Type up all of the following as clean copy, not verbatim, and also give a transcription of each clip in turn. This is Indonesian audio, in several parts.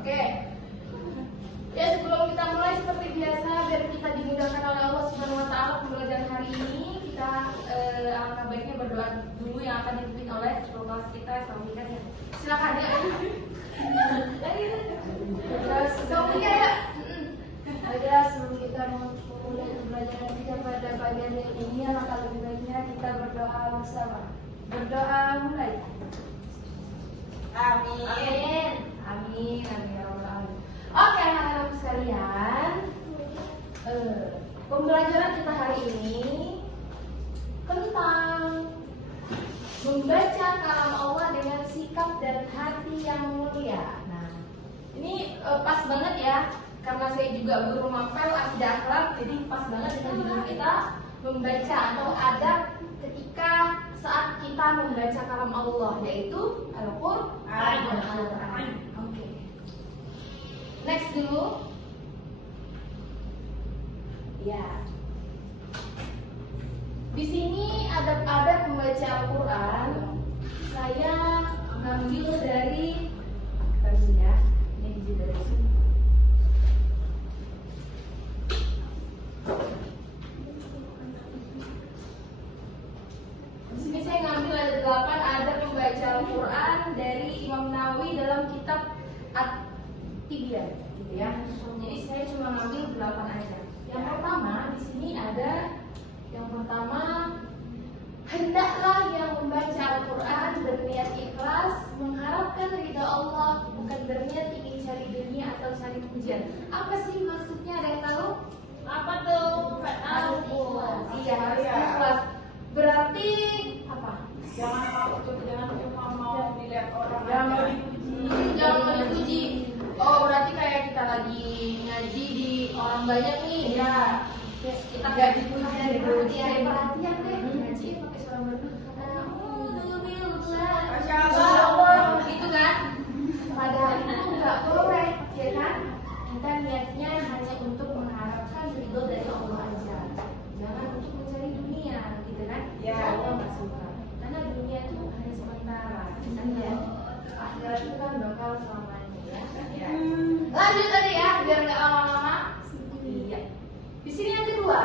Oke. Ya, sebelum kita mulai seperti biasa, biar kita dimudahkan oleh Allah Subhanahu Wa Taala pembelajaran hari ini, kita alangkah baiknya berdoa dulu yang akan dipimpin oleh kelas kita Saumika ya. Silakan ya. Saumika ya. Ada sebelum kita memulai pembelajaran kita pada bagian ini, alangkah lebih baiknya kita berdoa bersama. Berdoa mulai. Amin. Amin. Amin. Amin ya rabbal alamin. Oke anak-anak sekalian, pembelajaran kita hari ini tentang membaca kalam Allah dengan sikap dan hati yang mulia. Nah, ini pas banget ya, karena saya juga guru mapel akidah akhlak, jadi pas banget dengan judul kita membaca atau adab ketika saat kita membaca kalam Allah, yaitu Al-Quran. Oke. Next dulu. Ya. Di sini adab-adab membaca Al-Quran saya ngambil dari ya. Ini dari sini. Di sini saya ngambil ada 8 adab membaca Al-Quran dari Imam Nawawi dalam kitab At-Tibyan, gitu ya. Jadi saya cuma ngambil 8 aja. Yang pertama di sini ada yang pertama, hendaklah yang membaca Al-Quran berniat ikhlas, mengharapkan ridha Allah, bukan berniat ingin cari dunia atau cari pujian. Apa sih maksudnya? Ada yang tahu? Apa tuh? Iya, harus ikhlas. Berarti apa? Jangan cuma mau dilihat orang. Jangan mau dipuji. Oh, berarti kayak kita lagi ngaji di orang banyak nih. Ya. Kita nggak dipuji, ada perhatian deh. Ngaji pakai suara merdu. Masya Allah. Gitu kan? Padahal itu nggak boleh, ya kan? Kita niatnya hanya untuk mengharapkan ridho dari Allah aja. Jangan untuk mencari dunia, gitu kan? Ya. Allah nggak suka. Karena dunia itu hanya sementara. Kan ya? Akhirat itu kan bakal selamanya, ya. Ya. Lanjut tadi ya, biar nggak lama-lama. Iya. Di sini yang kedua,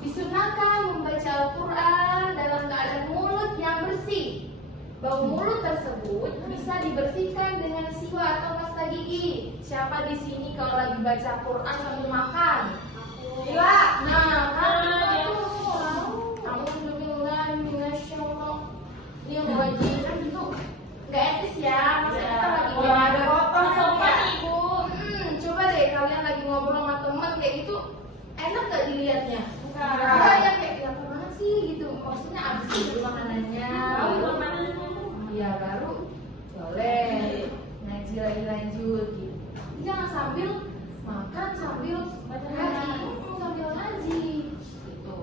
disunahkan membaca Al-Quran dalam keadaan mulut yang bersih. Bau mulut tersebut bisa dibersihkan dengan siwak atau pasta gigi. Siapa di sini kalau lagi baca Quran sambil makan? Gila. Nah, kamu bilang minasyaitonir yang wajib itu nggak etis ya. Maksudnya kita lagi ada potong sopan ibu. Coba deh kalian lagi ngobrol sama temen kayak gitu, enak gak dilihatnya? Enggak ya, kayak apa banget sih gitu. Maksudnya abis itu makanannya. Iya baru boleh ngaji lagi lanjut gitu. Jangan sambil makan sambil ngaji, sambil ngaji gitu.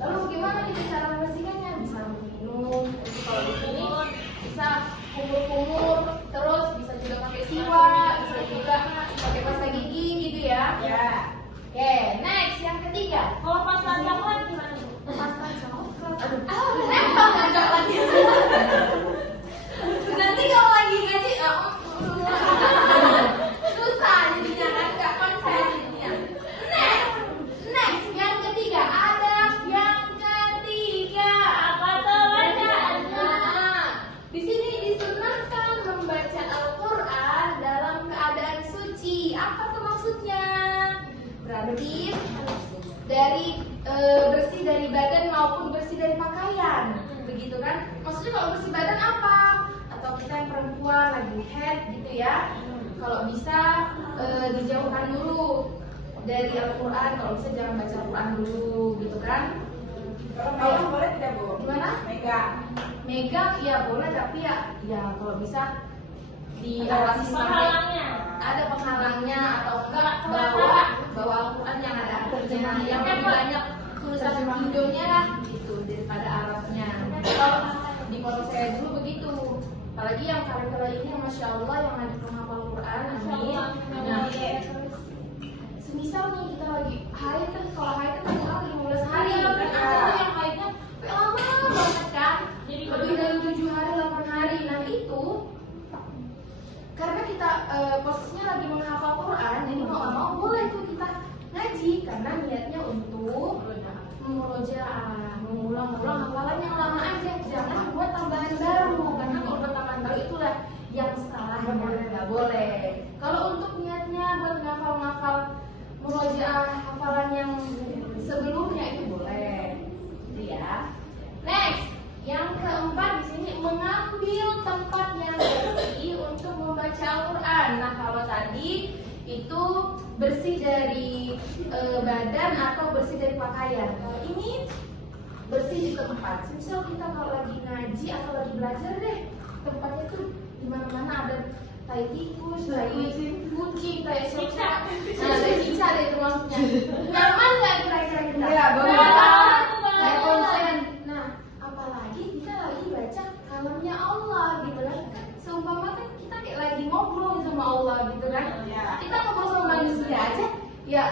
Lalu gimana kita cara membersihkannya? Bisa minum, kalau di sini bisa kumur-kumur, terus bisa juga pakai siwak, bisa juga pakai pasta gigi gitu ya. Ya. Oke, next yang ketiga. Kalau pasta coklat gimana? Pasta coklat. Aduh, nempel kan lagi. Nanti kalau lagi ngaji, susah jadinya kan, nggak konsen jadinya. Next yang ketiga, adab yang ketiga. Apa tuh bacaan? Di sini disunahkan membaca Al-Quran dalam keadaan suci. Apa tuh maksudnya? Berarti dari bersih dari badan maupun bersih dari pakaian, begitu kan? Maksudnya kalau bersih badan apa? Atau kita yang perempuan lagi head gitu ya? Kalau bisa dijauhkan dulu dari Al-Quran. Kalau bisa jangan baca Al-Quran dulu, gitu kan? Kalau megang boleh tidak Bu? Gimana? Megang ya boleh, tapi ya kalau bisa diawasi sampai ada penghalangnya atau enggak bawa Al-Quran yang ada terjemahan yang lebih banyak tulisan Indonya lah gitu daripada Arabnya. Kalau di pondok saya dulu begitu. Apalagi yang kali-kali ini Masya Allah yang lagi menghafal Quran, amin. Nah, semisal nih kita lagi haid kan, kalau haid kan 15 hari kan, ada tuh yang haidnya lama banget kan, lebih dari 7 hari 8 hari. Nah itu karena kita lagi itu bersih dari badan atau bersih dari pakaian. Kalau ini bersih di tempat. Misal kita kalau lagi ngaji atau lagi belajar deh, tempatnya tuh di mana-mana ada tai tikus, tai kucing, tai cicak. Nah, tai cicak itu maksudnya. Nyaman nggak kira-kira kita? Iya, Kayak konsen. Nah, apalagi kita lagi baca kalamnya Allah gitu kan. Seumpama kan kita kayak lagi ngobrol sama Allah gitu kan. Kita ngobrol sama manusia aja, ya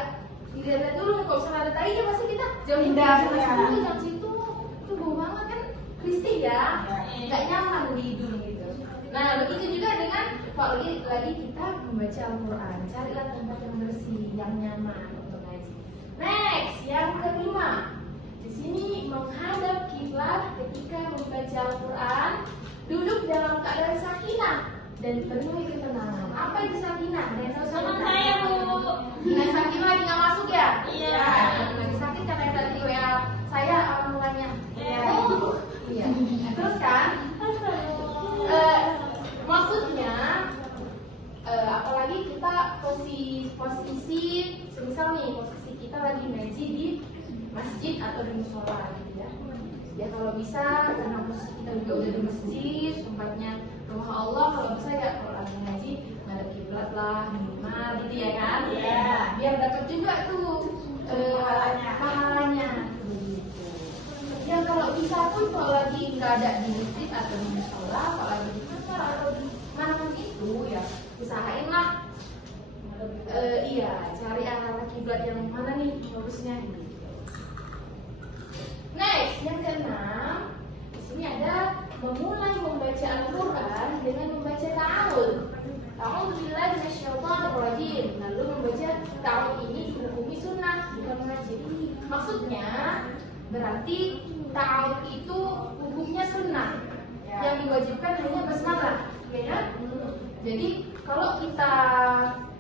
dilihat dulu kalau misalnya ada tai ya pasti kita jauhin dari situ, jangan situ. Itu bau banget kan, risih ya, nggak nyaman di hidung gitu. Nah, begitu juga dengan kalau lagi kita membaca Al-Quran, carilah tempat yang bersih, yang nyaman untuk ngaji. Next, yang kelima, di sini menghadap kiblat ketika membaca Al-Quran, duduk dalam keadaan sakinah dan penuh ketenangan. Apa itu sakinah? Teman saya, Bu. Nah, sakinah lagi nggak masuk ya? Iya. Lagi sakit karena tadi WA saya orang tuanya. Iya. Iya. Terus kan? Maksudnya apalagi kita posisi semisal nih posisi kita lagi ngaji di masjid atau di musola gitu ya. Ya kalau bisa karena posisi kita juga udah di masjid, tempatnya rumah Allah, kalau bisa ya kalau lagi ngaji ngadep kiblat lah minimal gitu ya kan? Iya. Biar dapat juga tuh pahalanya. Begitu. Ya kalau bisa pun kalau lagi nggak ada di masjid atau di musola, kalau lagi di pasar atau di mana itu ya usahain lah. Iya, cari arah kiblat yang mana nih bagusnya. Next, yang keenam, di sini ada memulai membaca Al-Quran dengan membaca ta'awudz. A'udzubillahi minasyaitonir rajim. Lalu membaca ta'awudz ini dihukumi sunnah, bukan wajib. Maksudnya berarti ta'awudz itu hukumnya sunnah. Yang diwajibkan hanya basmalah, ya kan? Jadi kalau kita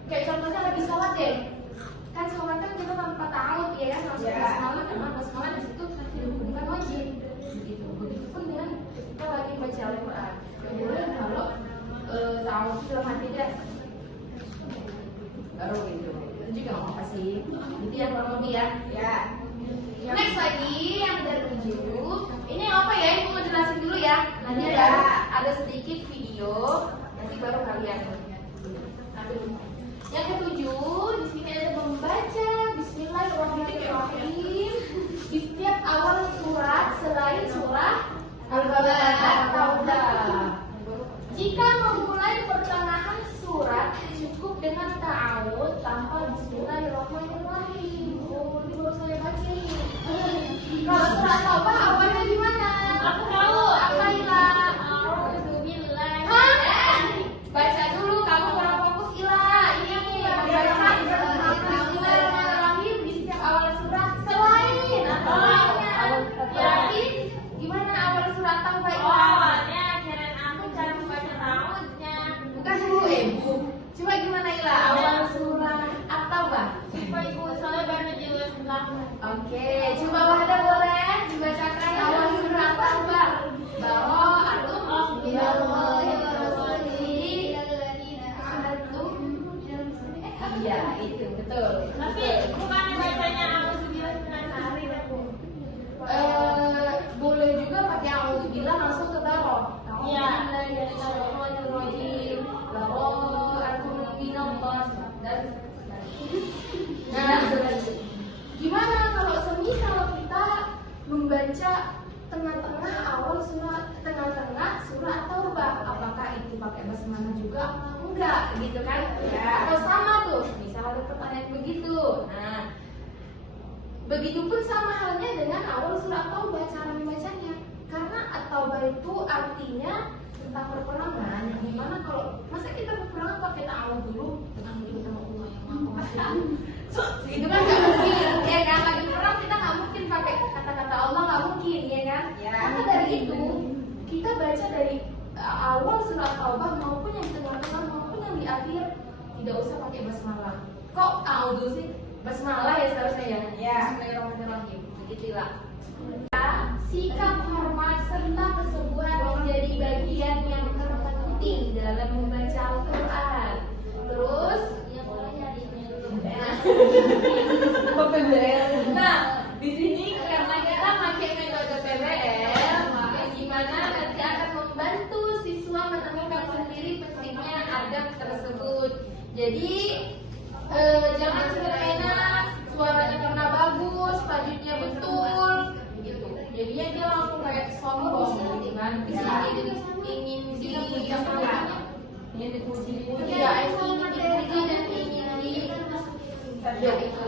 kayak contohnya lagi sholat deh, kan sholat kan kita tanpa ta'awudz ya kan, langsung basmalah karena basmalah di situ dihukumkan wajib. Begitu. Begitupun dengan kita lagi baca Al-Quran. Boleh kalau ta'awudz dalam hati deh, baru gitu. Itu juga nggak apa sih. Itu yang kurang lebih ya. Ya. Next lagi yang ke-7. Ini apa ya? Ibu mau jelasin dulu ya. Nanti ada sedikit video. Nanti baru kalian. Yang ke-7 di sini ada membaca Bismillahirrahmanirrahim di setiap awal surat selain surah Al-Baqarah atau Taubah. Jika memulai pertengahan surat cukup dengan ta'awudz tanpa Bismillahirrahmanirrahim. Oh, ini baru saya baca nih. Kalau surat Taubah awalnya gimana? Aku tahu. Apa Ila? A'udzubillahi. Hah? Baca dulu, kamu kurang fokus Ila. Ini membaca Bismillahirrahmanirrahim di setiap awal surat selain awalnya. Berarti gimana awal surat Taubah Oh, Ila? awalnya kirain aku cara membaca ta'awudznya. Bukan dulu Bu. Coba gimana Ila awal surat At-Taubah? Coba Ibu, soalnya baru jelas belakang. Oke, coba Wahda boleh dibacakan awal surat At-Taubah. Bara'atun minallahi wa rasulihi iya, itu betul. Tapi bukannya bacanya a'udzubillahi minasyaitonir rajim. Boleh juga pakai a'udzubillah langsung ke baro. Iya. Bismillahirrahmanirrahim. Bara'atun minallahi dan nah, gimana kalau semisal kita membaca tengah-tengah awal surat, tengah-tengah surat Taubah, apakah itu pakai basmalah juga apa enggak gitu kan? Ya. Atau sama tuh, misal ada pertanyaan begitu. Nah, begitupun sama halnya dengan awal surat Taubah cara membacanya. Karena At-Taubah itu artinya tentang perperangan, yang dimana kalau masa kita perperangan pakai ta'awudz dulu dengan nama Allah yang Maha Pengasih. Itu kan nggak mungkin, ya kan? Lagi perang kita nggak mungkin pakai kata-kata Allah, nggak mungkin, ya kan? Maka dari itu kita baca dari awal surat Taubah maupun yang tengah-tengah maupun yang di akhir tidak usah pakai basmalah. Kok a'udzu sih? Basmalah ya seharusnya ya. Bismillahirrahmanirrahim. Begitulah. Sikap hormat serta kesubuhan menjadi bagian yang terpenting dalam membaca Al-Quran. Terus PBL. nah, di sini karena kita pakai metode PBL, yang gimana nanti akan membantu siswa menemukan sendiri pentingnya adab tersebut. Jadi jangan sembarangan, suaranya karena bagus, tajwidnya betul, gitu. Jadinya dia langsung kayak sombong, gitu kan? Di sini ingin Ini dipuji. ya, ingin dipuji dan ingin di ya itu